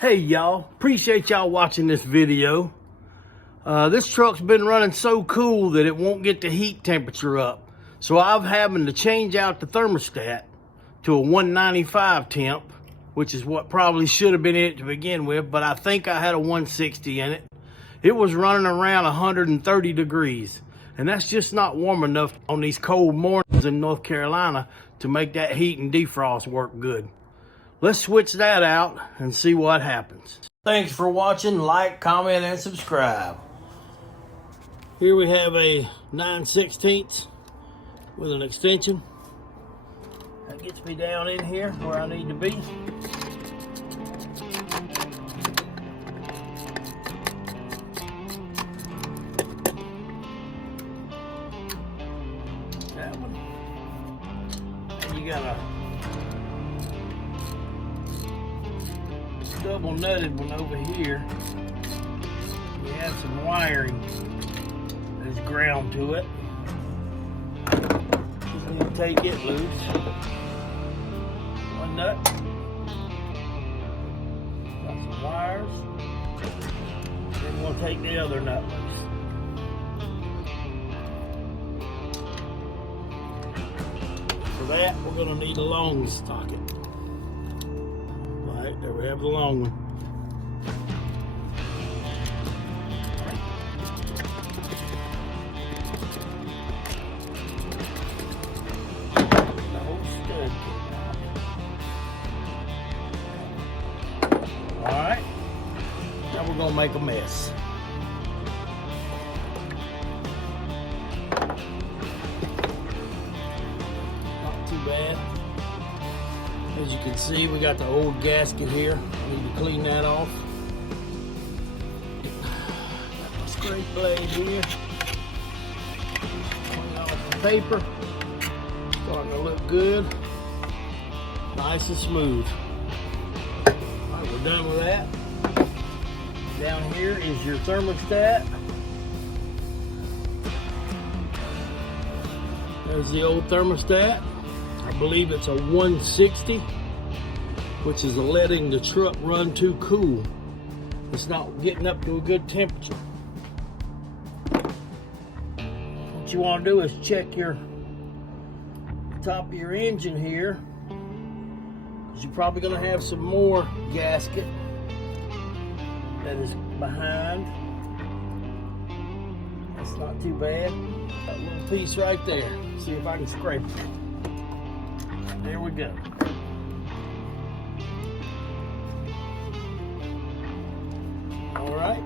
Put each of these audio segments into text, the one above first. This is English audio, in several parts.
Hey y'all, appreciate y'all watching this video. This truck's been running so cool that it won't get the heat temperature up. So I'm having to change out the thermostat to a 195 temp, which is what probably should have been in it to begin with, but I think I had a 160 in it. It was running around 130 degrees, and that's just not warm enough on these cold mornings in North Carolina to make that heat and defrost work good. Let's switch that out and see what happens. Thanks for watching. Like, comment, and subscribe. Here we have a 9/16 with an extension. That gets me down in here where I need to be. That one. And you got a double nutted one over here. We have some wiring that's ground to it. Just need to take it loose. One nut. Got some wires. Then we'll take the other nut loose. For that, we're going to need a long socket. Alright, there we have the long one. The whole stud came out. Alright, now we're going to make a mess. Not too bad. As you can see, we got the old gasket here. I need to clean that off. Got my scrape blade here. Clean off the paper. Starting to look good. Nice and smooth. Alright, we're done with that. Down here is your thermostat. There's the old thermostat. I believe it's a 160, which is letting the truck run too cool. It's not getting up to a good temperature. What you want to do is check your top of your engine here, because you're probably going to have some more gasket that is behind. That's not too bad. Got a little piece right there. See if I can scrape it. There we go. All right.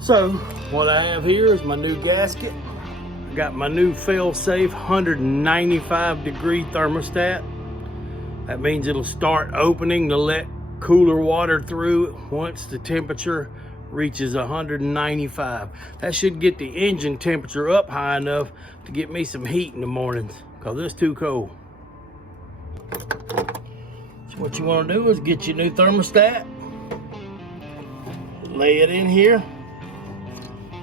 So what I have here is my new gasket. I got my new fail-safe 195 degree thermostat. That means it'll start opening to let cooler water through once the temperature reaches 195. That should get the engine temperature up high enough to get me some heat in the mornings, because it's too cold. So what you want to do is get your new thermostat, lay it in here.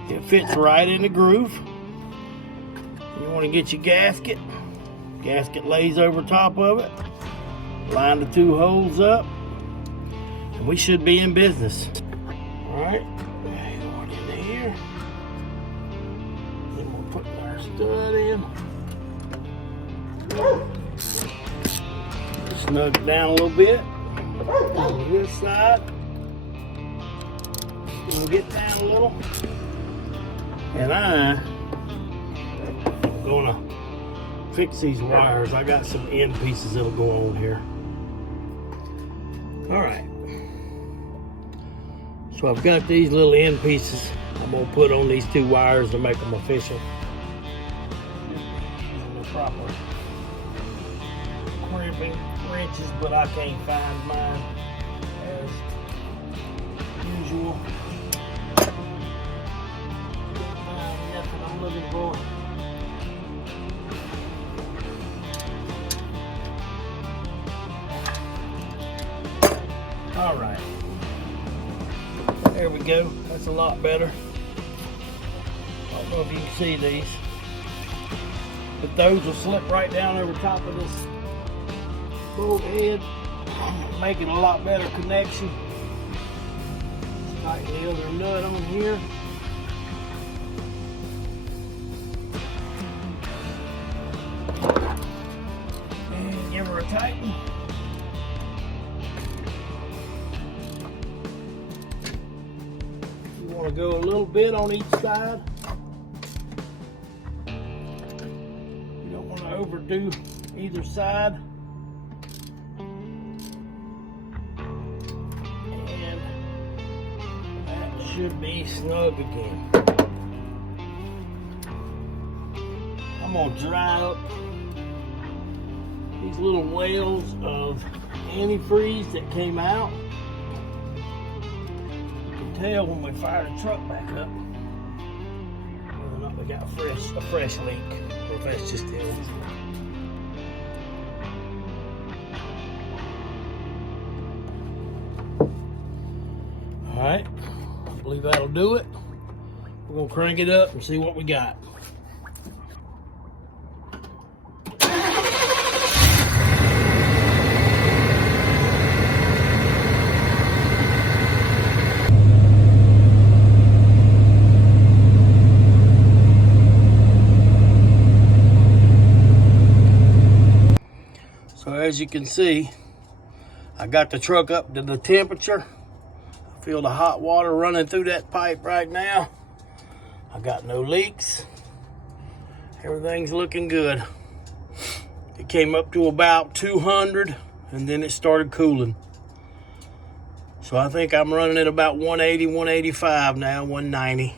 It fits right in the groove. You want to get your gasket. Gasket lays over top of it. Line the two holes up, and we should be in business. Alright, going in here. Then we'll put our stud in. Snug it down a little bit. On this side. We'll get down a little. And I'm gonna fix these wires. I got some end pieces that'll go on here. Alright. So I've got these little end pieces I'm going to put on these two wires to make them official. Using the proper crimping wrenches, but I can't find mine as usual. Nothing I'm looking for. All right. There we go. That's a lot better. I don't know if you can see these, but those will slip right down over top of this bolt head. making a lot better connection. Let's tighten the other nut on here. And give her a tighten. You want to go a little bit on each side. You don't want to overdo either side. And that should be snug again. I'm going to dry up these little whales of antifreeze that came out. You can tell when we fire the truck back up whether or not we got a fresh leak, or if that's just the old. Alright, I believe that'll do it. We're going to crank it up and see what we got. So as you can see, I got the truck up to the temperature. I feel the hot water running through that pipe right now. I got no leaks. Everything's looking good. It came up to about 200 and then it started cooling. So I think I'm running at about 180, 185 now, 190.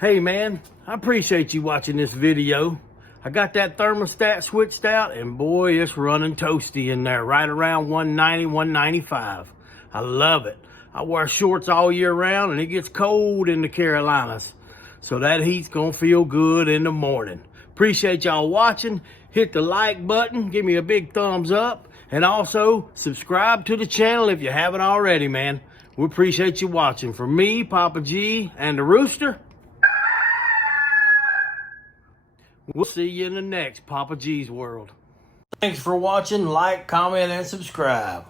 Hey man, I appreciate you watching this video. I got that thermostat switched out and boy, it's running toasty in there, right around 190, 195. I love it. I wear shorts all year round and it gets cold in the Carolinas. So that heat's gonna feel good in the morning. Appreciate y'all watching. Hit the like button, give me a big thumbs up, and also subscribe to the channel if you haven't already, man. We appreciate you watching. For me, Papa G, and the Rooster, we'll see you in the next Papa G's World. Thanks for watching. Like, comment, and subscribe.